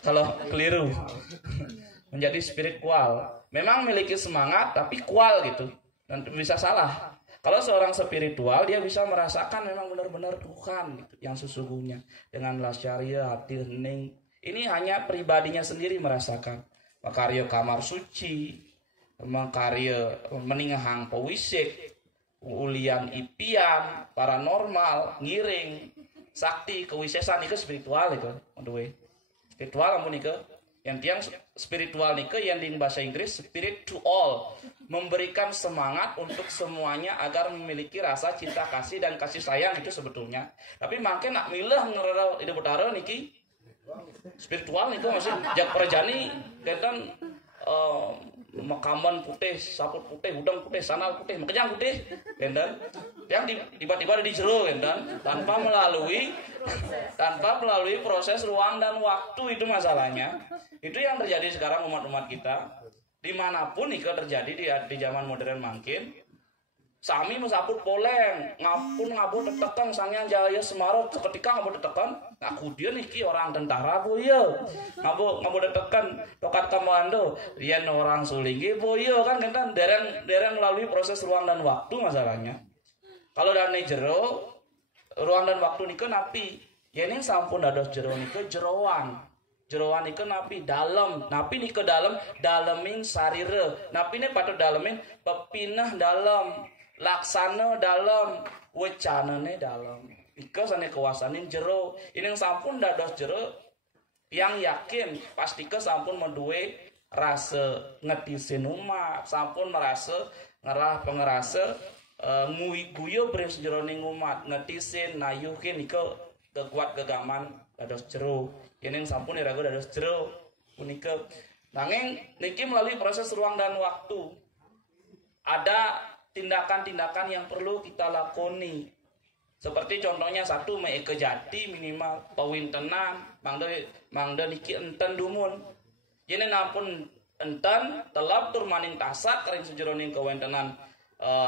Kalau keliru menjadi spiritual, memang memiliki semangat tapi kual gitu, dan bisa salah. Kalau seorang spiritual dia bisa merasakan memang benar-benar Tuhan gitu, yang sesungguhnya dengan lascaria hati hening. Ini hanya pribadinya sendiri merasakan. Makarya kamar suci, makarya meningahang pewisik, ulian ipian, paranormal, ngiring, sakti, kewisesan itu spiritual itu. Spiritual ampun itu. Yang tiang spiritual nike yang di bahasa Inggris spirit to all, memberikan semangat untuk semuanya agar memiliki rasa cinta kasih dan kasih sayang itu sebetulnya. Tapi makin nak milah ngerara ide betara niki spiritual itu masih jak perjani kentan makaman putih, saput putih, udang putih, sandal putih, makanya putih, kentan yang tiba-tiba di jero kentan tanpa melalui proses ruang dan waktu. Itu masalahnya. Itu yang terjadi sekarang umat-umat kita dimanapun itu terjadi di zaman modern makin. Sami mesaput poleng, ngabut tetekan sangnya jaya Semarot seketika ngabut tetekan. Nah kemudian iki orang tentara boyo, ngabut tetekan tokat komando, yen orang sulingi boyo kan dereng melalui proses ruang dan waktu masalahnya. Kalau dane jero ruang dan waktu niku napi, yen sampun dados jero niku jeroan iku napi dalam, napi niku dalemin sarire, napi ini patut dalemin pepinah dalam, laksana dalam, wacanane dalam. Iku sane kawasanin jero, ini sampun dados jero yang yakin pasti ke sampun menduwe rasa ngetisin umat, sampun merasa pengerasa nguyu beri sejeroning umat, ngetisin nayuhin iku kekuat kegaman dados jero. Ini sampun diragu dados jero punika. Nanging niki melalui proses ruang dan waktu ada tindakan-tindakan yang perlu kita lakoni. Seperti contohnya satu meike jati minimal pawintenan mangda niki enten dumun. Yen nampun enten telap tur maning tasak kering sejeroning kawintenan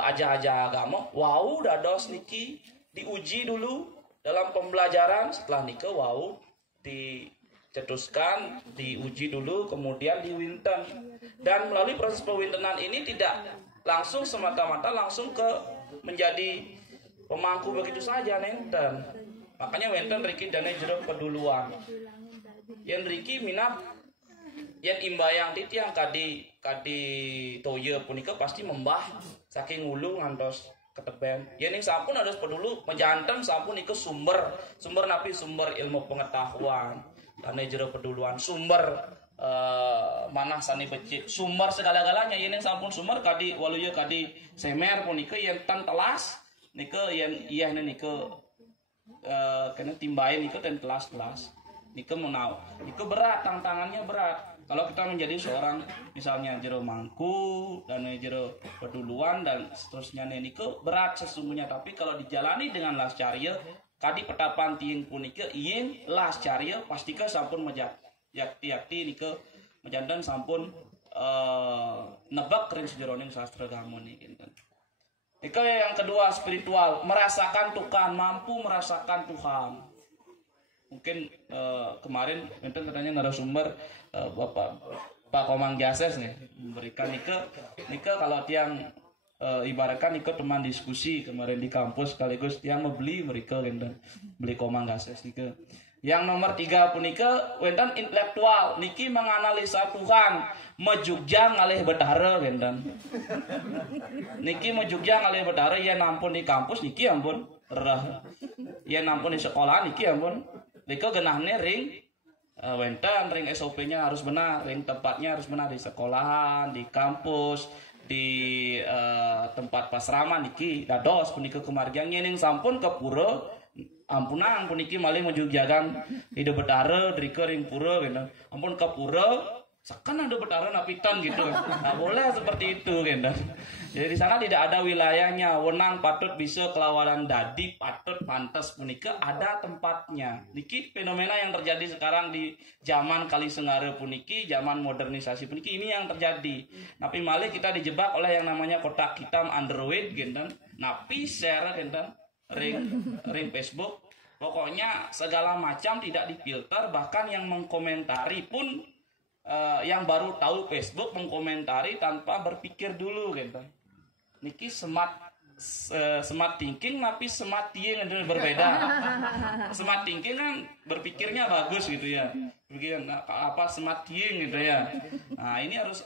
aja-aja agama. Wau dados niki diuji dulu dalam pembelajaran, setelah niki wau dicetuskan, diuji dulu, kemudian diwinten. Dan melalui proses pewintenan ini tidak langsung semata-mata langsung ke menjadi pemangku begitu saja nenten. Makanya wenten riki dane jero peduluan. Yen riki minat yen imbayang titiang kadi toye punika pasti membah saking ulu ngantos keteben. Yen ing sampun ada pedulu mejantem sampun iku sumber napi sumber ilmu pengetahuan. Dane jero peduluan sumber manah sani becik, sumber segala-galanya. Yen ing sampun sumber kadi waluya kadi semer punika yen tan telas nika yen iya nika kena timbain nika ten telas-telas. Nika menau. Nika berat, tantangannya berat. Kalau kita menjadi seorang misalnya jero mangku dan jero peduluan dan seterusnya niku berat sesungguhnya, tapi kalau dijalani dengan lascaria kadi petapan tiing punika ing lascaria pastika sampun mejat yakti niku mejandan sampun nebak kering sejeroning sastra gamun niki. Ika yang kedua spiritual, merasakan Tuhan, mampu merasakan Tuhan. Mungkin kemarin enten katanya narasumber Pak Komang Gases nih memberikan Nika kalau tiang ibaratkan Nika teman diskusi kemarin di kampus sekaligus tiang membeli mereka enten beli Komang Gases Nika. Yang nomor 3 punika wenten intelektual niki menganalisa Tuhan, mejugja ngalih betara enten. Niki mejugja ngalih betara ya nampun di kampus niki ampun rah. Ya nampun di sekolah niki ampun. Nika genahne ring wenten ring SOP-nya harus benar, ring tempatnya harus benar di sekolahan, di kampus, di tempat pasraman niki dados punika kemargian ning sampun ke pura ampunang puniki malih mujugjagan hidup betara drike ring pura gitu. Ampun ke pura sekan ada betara napitan gitu. Enggak boleh seperti itu gitu. Jadi di sana tidak ada wilayahnya, wenang patut bisa kelawanan dadi patut pantas punika ada tempatnya. Niki fenomena yang terjadi sekarang di zaman Kalisengara puniki, zaman modernisasi puniki ini yang terjadi. Tapi malih kita dijebak oleh yang namanya kotak hitam Android gitu. Napi share gitu ring Facebook Pokoknya segala macam tidak difilter, bahkan yang mengkomentari pun yang baru tahu Facebook mengkomentari tanpa berpikir dulu gitu. Niki smart thinking tapi smart thinking itu berbeda. Smart thinking kan berpikirnya bagus gitu ya. Begini apa smart thinking gitu ya. Nah, ini harus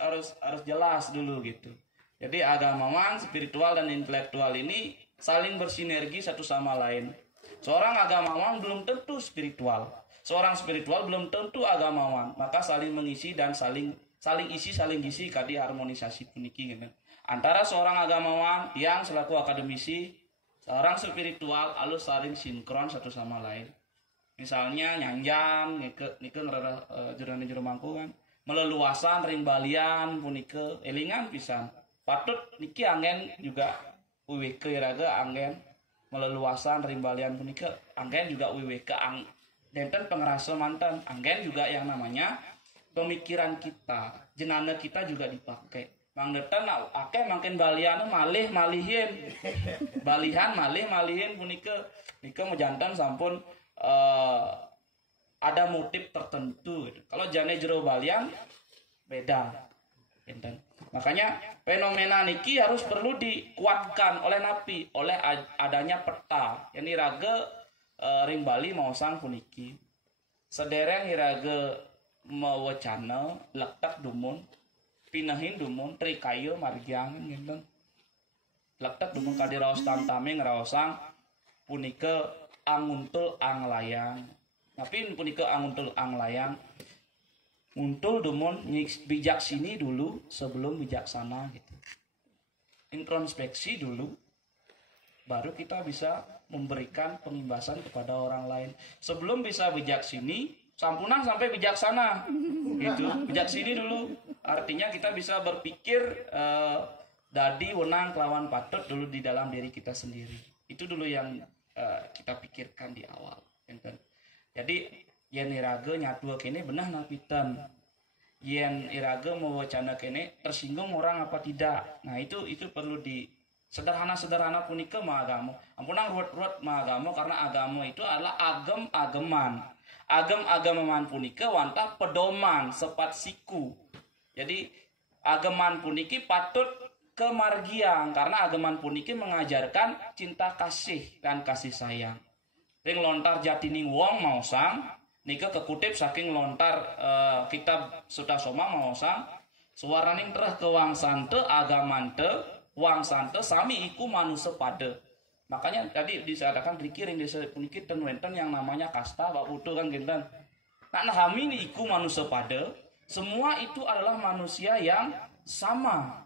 jelas dulu gitu. Jadi agamawan, spiritual dan intelektual ini saling bersinergi satu sama lain. Seorang agamawan belum tentu spiritual. Seorang spiritual belum tentu agamawan. Maka saling mengisi dan saling isi, saling gisi kadi harmonisasi puniki gitu. Antara seorang agamawan yang selaku akademisi, seorang spiritual alus saling sinkron satu sama lain. Misalnya nyanjang nike jerone jero mangku kan. Meleluasan ring balian punike elingan pisan. Patut niki angin juga UWK iraga angin meleluasan rimbalian punika anggen juga WWK denten pengerasa mantan anggen juga yang namanya pemikiran kita jenana kita juga dipakai mang deten akeh makin balian malihin punika mejantan sampun ada motif tertentu gitu. Kalau jane jero balian beda enten. Makanya fenomena niki harus perlu dikuatkan oleh napi, oleh adanya peta. Yang iraga ring Bali mau sang puniki. Sedereng iraga mau wacana lektak dumun, pinahin dumun, trikayo margian gitu. Lektak dumun kadiraos tantame ngeraosang punika anguntul anglayang. Tapi punika anguntul anglayang. Muntul dumun bijak sini dulu sebelum bijaksana gitu. Introspeksi dulu baru kita bisa memberikan pengimbasan kepada orang lain. Sebelum bisa bijak sini sampunan sampai bijaksana gitu. Bijak sini dulu artinya kita bisa berpikir dadi wenang kelawan patut dulu di dalam diri kita sendiri. Itu dulu yang kita pikirkan di awal. Jadi yen iraga nyatu kene benah napitan. Yen iraga mau wacana kene tersinggung orang apa tidak. Nah, itu perlu di sederhana punika mah agama. Ampunang ruwet mah agama karena agama itu adalah agem-ageman. Agem-ageman punika wantah pedoman sepat siku. Jadi ageman puniki patut kemargiang karena ageman puniki mengajarkan cinta kasih dan kasih sayang. Ring lontar jatining wong mau sang nika kekutip saking lontar kitab Sutasoma maosang suaraning terah ke wang sante agamante wang sante sami iku manusia pada. Makanya tadi disadakan rikiring desa puniki ten wenten yang namanya kasta bak putu kan ginten. Nah kami iku manusia pada semua itu adalah manusia yang sama.